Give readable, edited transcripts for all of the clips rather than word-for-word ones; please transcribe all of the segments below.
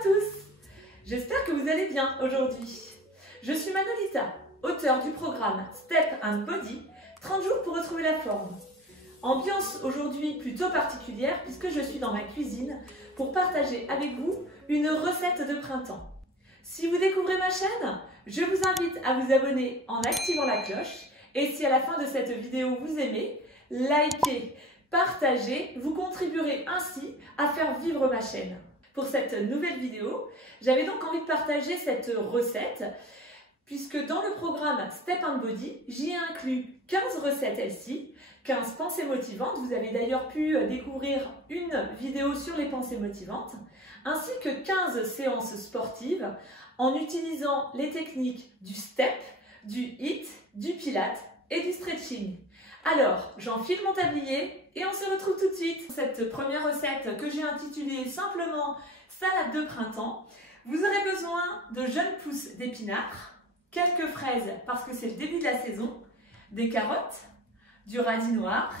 à tous, j'espère que vous allez bien aujourd'hui. Je suis Manolita, auteure du programme Step and Body, 30 jours pour retrouver la forme. Ambiance aujourd'hui plutôt particulière puisque je suis dans ma cuisine pour partager avec vous une recette de printemps. Si vous découvrez ma chaîne, je vous invite à vous abonner en activant la cloche et si à la fin de cette vidéo vous aimez, likez, partagez, vous contribuerez ainsi à faire vivre ma chaîne. Pour cette nouvelle vidéo, j'avais donc envie de partager cette recette puisque dans le programme Step and Body, j'y ai inclus 15 recettes healthy, 15 pensées motivantes. Vous avez d'ailleurs pu découvrir une vidéo sur les pensées motivantes, ainsi que 15 séances sportives en utilisant les techniques du step, du HIIT, du pilate et du stretching. Alors, j'enfile mon tablier et on se retrouve tout de suite. Cette première recette que j'ai intitulée simplement salade de printemps, vous aurez besoin de jeunes pousses d'épinards, quelques fraises parce que c'est le début de la saison, des carottes, du radis noir,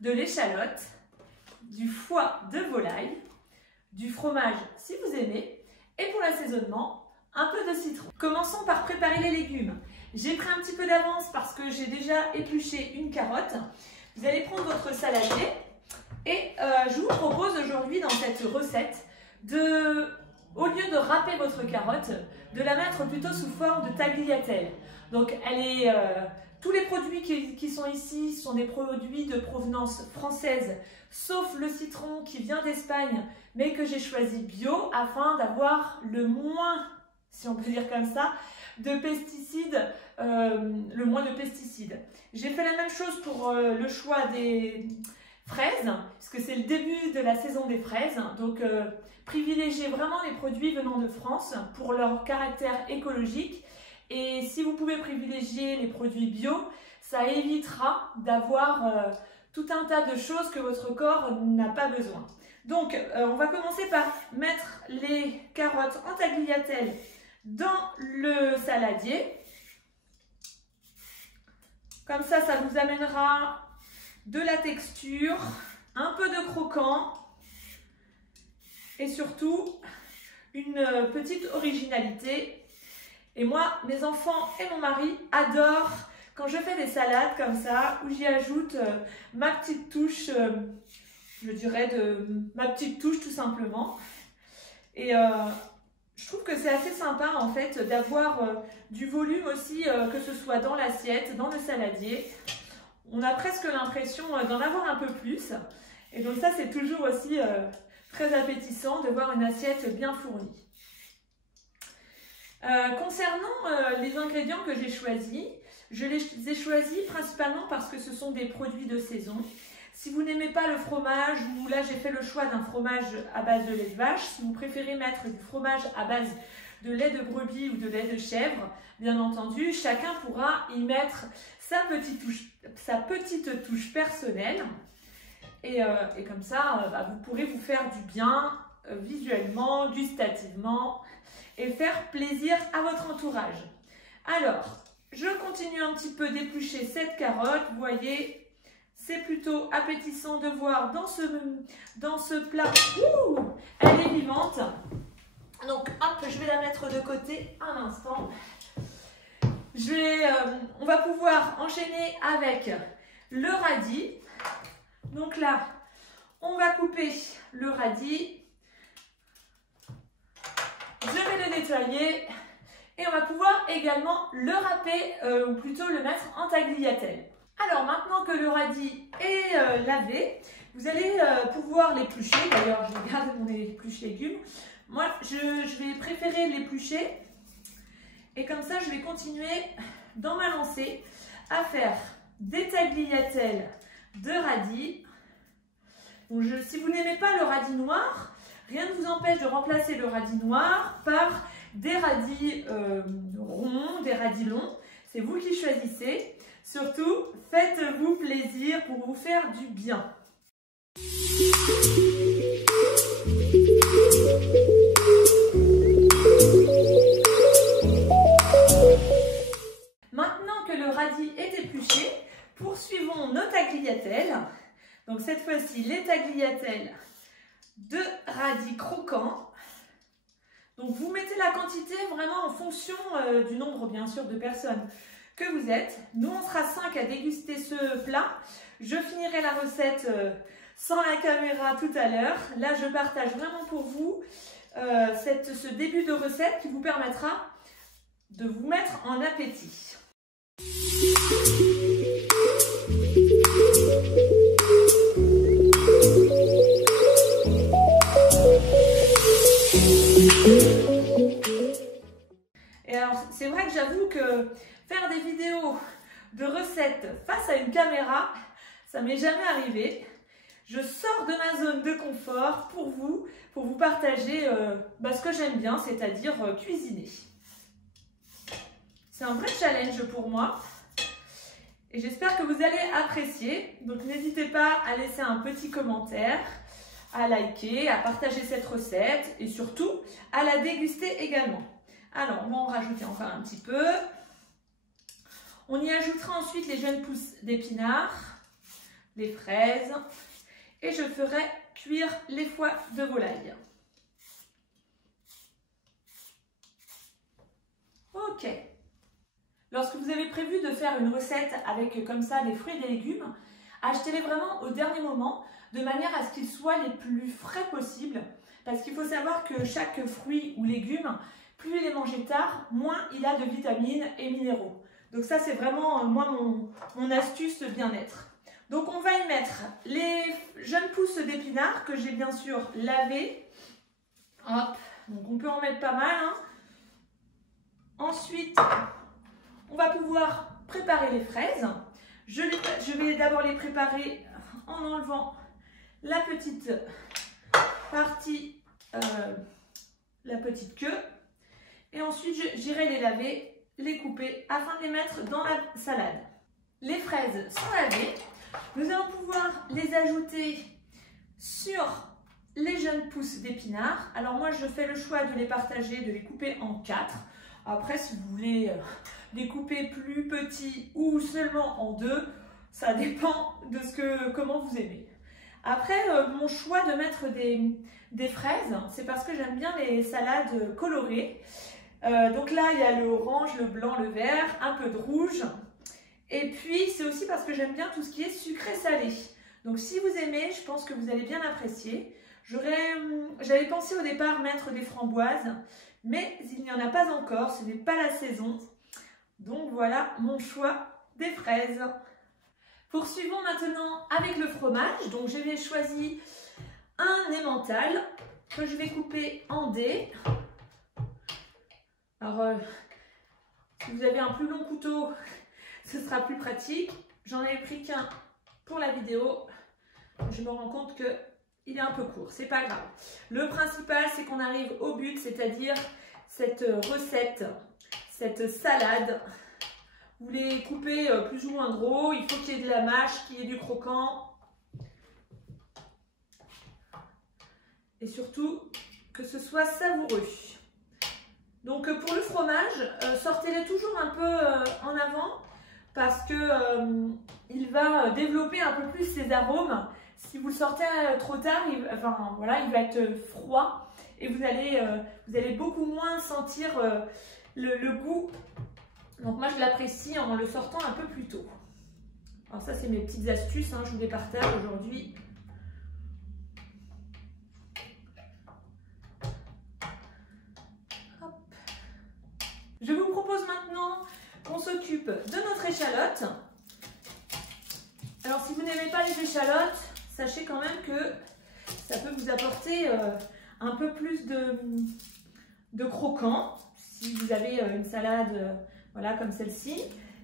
de l'échalote, du foie de volaille, du fromage si vous aimez, et pour l'assaisonnement, un peu de citron. Commençons par préparer les légumes. J'ai pris un petit peu d'avance parce que j'ai déjà épluché une carotte. Vous allez prendre votre saladier et je vous propose aujourd'hui dans cette recette au lieu de râper votre carotte, de la mettre plutôt sous forme de tagliatelle. Donc tous les produits qui sont ici sont des produits de provenance française, sauf le citron qui vient d'Espagne, mais que j'ai choisi bio afin d'avoir le moins, si on peut dire comme ça, de pesticides, le moins de pesticides. J'ai fait la même chose pour le choix des fraises, puisque c'est le début de la saison des fraises. Donc privilégiez vraiment les produits venant de France pour leur caractère écologique. Et si vous pouvez privilégier les produits bio, ça évitera d'avoir tout un tas de choses que votre corps n'a pas besoin. Donc on va commencer par mettre les carottes en tagliatelle dans le saladier. Comme ça, ça vous amènera de la texture, un peu de croquant et surtout une petite originalité. Et moi, mes enfants et mon mari adorent quand je fais des salades comme ça, où j'y ajoute ma petite touche, je dirais ma petite touche tout simplement. Et je trouve que c'est assez sympa en fait d'avoir du volume aussi, que ce soit dans l'assiette, dans le saladier. On a presque l'impression d'en avoir un peu plus. Et donc ça, c'est toujours aussi très appétissant de voir une assiette bien fournie. Concernant les ingrédients que j'ai choisis, je les ai choisis principalement parce que ce sont des produits de saison. Si vous n'aimez pas le fromage, ou là j'ai fait le choix d'un fromage à base de lait de vache, si vous préférez mettre du fromage à base de lait de brebis ou de lait de chèvre, bien entendu, chacun pourra y mettre sa petite touche personnelle. Et comme ça, vous pourrez vous faire du bien visuellement, gustativement et faire plaisir à votre entourage. Alors, je continue un petit peu d'éplucher cette carotte. Vous voyez, c'est plutôt appétissant de voir dans ce plat. Ouh, elle est vivante. Donc, hop, je vais la mettre de côté un instant. On va pouvoir enchaîner avec le radis. Donc là, on va couper le radis. Je vais le nettoyer et on va pouvoir également le râper ou plutôt le mettre en tagliatelle. Alors maintenant que le radis est lavé, vous allez pouvoir l'éplucher. D'ailleurs, je garde mon épluche légumes. Moi, je vais préférer l'éplucher et comme ça, je vais continuer dans ma lancée à faire des tagliatelles de radis. Donc, si vous n'aimez pas le radis noir, rien ne vous empêche de remplacer le radis noir par des radis ronds, des radis longs. C'est vous qui choisissez. Surtout, faites-vous plaisir pour vous faire du bien. Maintenant que le radis est épluché, poursuivons nos tagliatelles. Donc cette fois-ci, les tagliatelles de radis croquants. Donc vous mettez la quantité vraiment en fonction du nombre bien sûr de personnes que vous êtes. Nous on sera 5 à déguster ce plat. Je finirai la recette sans la caméra tout à l'heure. Là je partage vraiment pour vous ce début de recette qui vous permettra de vous mettre en appétit. Et alors c'est vrai que j'avoue que faire des vidéos de recettes face à une caméra, ça m'est jamais arrivé. Je sors de ma zone de confort pour vous partager ce que j'aime bien, c'est-à-dire cuisiner. C'est un vrai challenge pour moi et j'espère que vous allez apprécier. Donc n'hésitez pas à laisser un petit commentaire, à liker, à partager cette recette et surtout à la déguster également. Alors on va en rajouter encore un petit peu. On y ajoutera ensuite les jeunes pousses d'épinards, les fraises et je ferai cuire les foies de volaille. Ok. Lorsque vous avez prévu de faire une recette avec comme ça des fruits et des légumes, achetez-les vraiment au dernier moment de manière à ce qu'ils soient les plus frais possibles. Parce qu'il faut savoir que chaque fruit ou légume, plus il est mangé tard, moins il a de vitamines et minéraux. Donc ça c'est vraiment moi mon astuce bien-être. Donc on va y mettre les jeunes pousses d'épinards que j'ai bien sûr lavées. Hop, donc on peut en mettre pas mal. Hein. Ensuite, on va pouvoir préparer les fraises. Je vais d'abord les préparer en enlevant la petite partie, la petite queue. Et ensuite, j'irai les laver, les couper afin de les mettre dans la salade. Les fraises sont lavées. Nous allons pouvoir les ajouter sur les jeunes pousses d'épinards. Alors moi, je fais le choix de les partager, de les couper en 4. Après, si vous voulez les couper plus petits ou seulement en 2, ça dépend de comment vous aimez. Après, mon choix de mettre des fraises, c'est parce que j'aime bien les salades colorées. Donc là, il y a le orange, le blanc, le vert, un peu de rouge. Et puis, c'est aussi parce que j'aime bien tout ce qui est sucré-salé. Donc si vous aimez, je pense que vous allez bien apprécier. J'avais pensé au départ mettre des framboises, mais il n'y en a pas encore, ce n'est pas la saison. Donc voilà mon choix des fraises. Poursuivons maintenant avec le fromage. Donc je vais choisir un emmental que je vais couper en dés. Alors si vous avez un plus long couteau, ce sera plus pratique. J'en avais pris qu'un pour la vidéo. Je me rends compte qu'il est un peu court, c'est pas grave. Le principal, c'est qu'on arrive au but, c'est-à-dire cette recette, cette salade. Vous les coupez plus ou moins gros, il faut qu'il y ait de la mâche, qu'il y ait du croquant. Et surtout, que ce soit savoureux. Donc pour le fromage, sortez-le toujours un peu en avant parce que il va développer un peu plus ses arômes. Si vous le sortez trop tard, il va être froid et vous allez beaucoup moins sentir le goût. Donc moi je l'apprécie en le sortant un peu plus tôt. Alors ça c'est mes petites astuces, hein, je vous les partage aujourd'hui. Hop. Je vous propose maintenant qu'on s'occupe de notre échalote. Alors si vous n'aimez pas les échalotes, sachez quand même que ça peut vous apporter un peu plus de croquant si vous avez une salade voilà, comme celle-ci.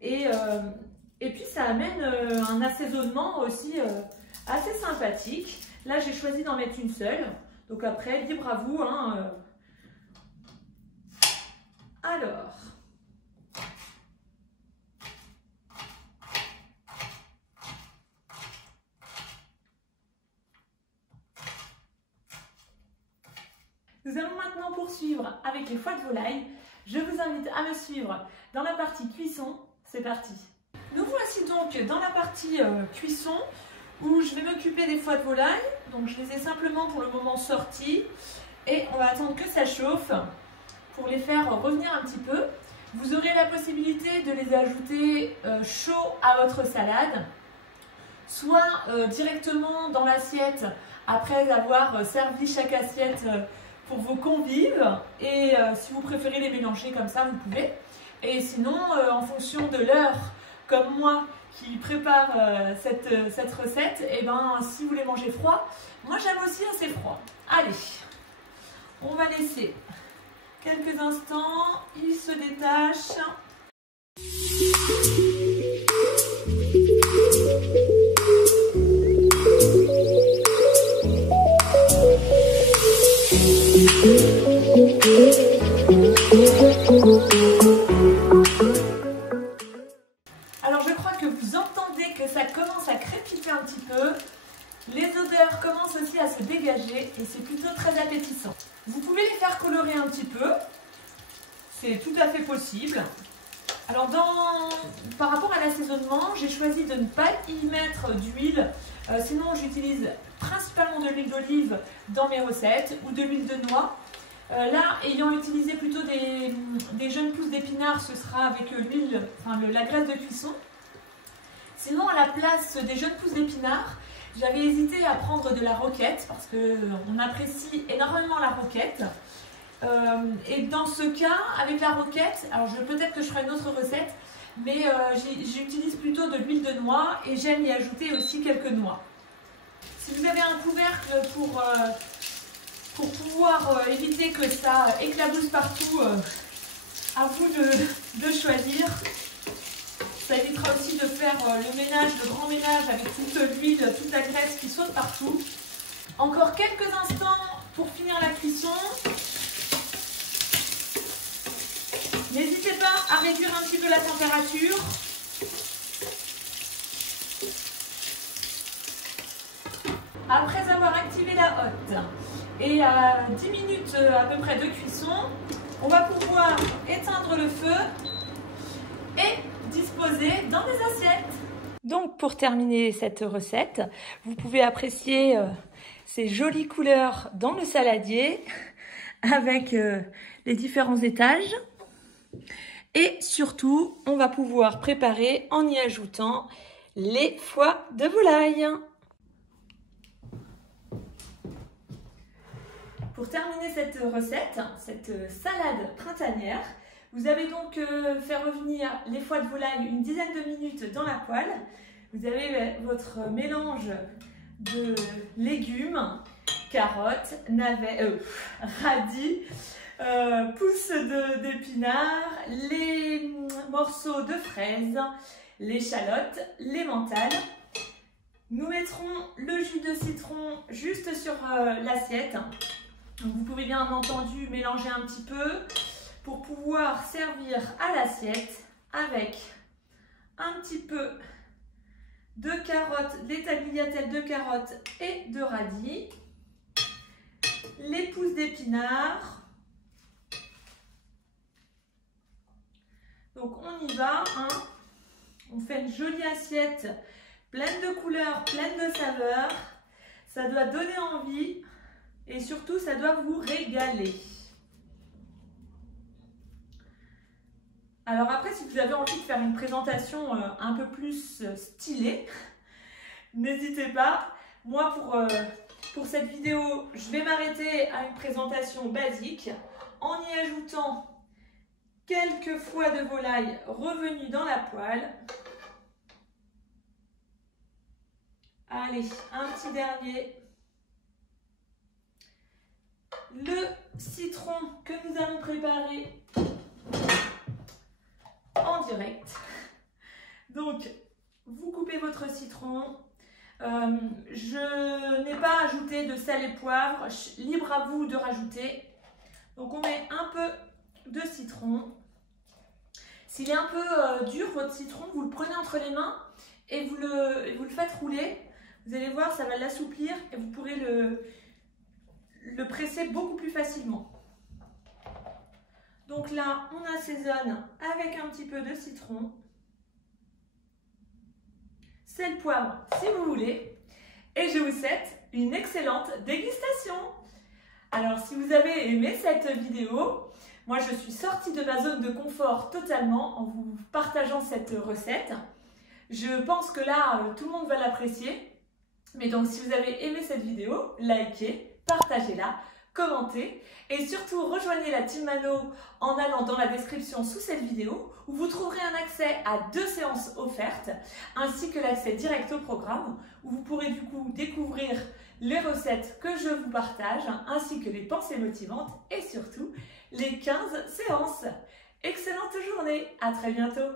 Et puis ça amène un assaisonnement aussi assez sympathique. Là j'ai choisi d'en mettre une seule. Donc après, libre à vous. Hein, Alors, nous allons maintenant poursuivre avec les foies de volaille. Je vous invite à me suivre dans la partie cuisson. C'est parti. Nous voici donc dans la partie cuisson où je vais m'occuper des foies de volaille. Donc je les ai simplement pour le moment sortis. Et on va attendre que ça chauffe pour les faire revenir un petit peu. Vous aurez la possibilité de les ajouter chauds à votre salade, soit directement dans l'assiette après avoir servi chaque assiette pour vos convives. Et si vous préférez les mélanger comme ça, vous pouvez. Et sinon, en fonction de l'heure, comme moi qui prépare cette recette, et ben si vous les mangez froid, moi j'aime aussi assez froid. Allez, on va laisser quelques instants, il se détache. Alors je crois que vous entendez que ça commence à crépiter un petit peu. Les odeurs commencent aussi à se dégager et c'est plutôt très appétissant. Vous pouvez les faire colorer un petit peu, c'est tout à fait possible. Alors par rapport à l'assaisonnement, j'ai choisi de ne pas y mettre d'huile, sinon j'utilise principalement de l'huile d'olive dans mes recettes ou de l'huile de noix. Là, ayant utilisé plutôt des jeunes pousses d'épinards, ce sera avec l'huile, enfin la graisse de cuisson. Sinon, à la place des jeunes pousses d'épinards, j'avais hésité à prendre de la roquette parce qu'on apprécie énormément la roquette. Et dans ce cas, avec la roquette, alors peut-être que je ferai une autre recette, mais j'utilise plutôt de l'huile de noix et j'aime y ajouter aussi quelques noix. Si vous avez un couvercle pour pouvoir éviter que ça éclabousse partout, à vous de choisir. Ça évitera aussi de faire le ménage, le grand ménage avec toute l'huile, toute la graisse qui saute partout. Encore quelques instants pour finir la cuisson. N'hésitez pas à réduire un petit peu la température. Après avoir activé la hotte et à 10 minutes à peu près de cuisson, on va pouvoir éteindre le feu et disposer dans des assiettes. Donc pour terminer cette recette, vous pouvez apprécier ces jolies couleurs dans le saladier avec les différents étages. Et surtout, on va pouvoir préparer en y ajoutant les foies de volaille. Pour terminer cette recette, cette salade printanière, vous avez donc fait revenir les foies de volaille une dizaine de minutes dans la poêle. Vous avez votre mélange de légumes, carottes, navets, radis, pousses d'épinards, les morceaux de fraises, l'échalote, l'emmental. Nous mettrons le jus de citron juste sur l'assiette. Vous pouvez bien entendu mélanger un petit peu pour pouvoir servir à l'assiette avec un petit peu de carottes, des tagliatelles de carottes et de radis, les pousses d'épinards. Donc on y va, hein. On fait une jolie assiette pleine de couleurs, pleine de saveurs. Ça doit donner envie et surtout ça doit vous régaler. Alors après, si vous avez envie de faire une présentation un peu plus stylée, n'hésitez pas. Moi, pour cette vidéo, je vais m'arrêter à une présentation basique en y ajoutant quelques foies de volaille revenus dans la poêle. Allez, un petit dernier. Le citron que nous allons préparer en direct. Donc, vous coupez votre citron. Je n'ai pas ajouté de sel et poivre. Libre à vous de rajouter. Donc, on met un peu de citron. S'il est un peu dur, votre citron, vous le prenez entre les mains et vous le faites rouler. Vous allez voir, ça va l'assouplir et vous pourrez le presser beaucoup plus facilement. Donc là, on assaisonne avec un petit peu de citron, sel, poivre si vous voulez. Et je vous souhaite une excellente dégustation. Alors si vous avez aimé cette vidéo, moi je suis sortie de ma zone de confort totalement en vous partageant cette recette. Je pense que là, tout le monde va l'apprécier. Mais donc si vous avez aimé cette vidéo, likez, partagez-la, commentez et surtout rejoignez la Team Mano en allant dans la description sous cette vidéo où vous trouverez un accès à 2 séances offertes ainsi que l'accès direct au programme où vous pourrez du coup découvrir les recettes que je vous partage ainsi que les pensées motivantes et surtout les 15 séances. Excellente journée, à très bientôt.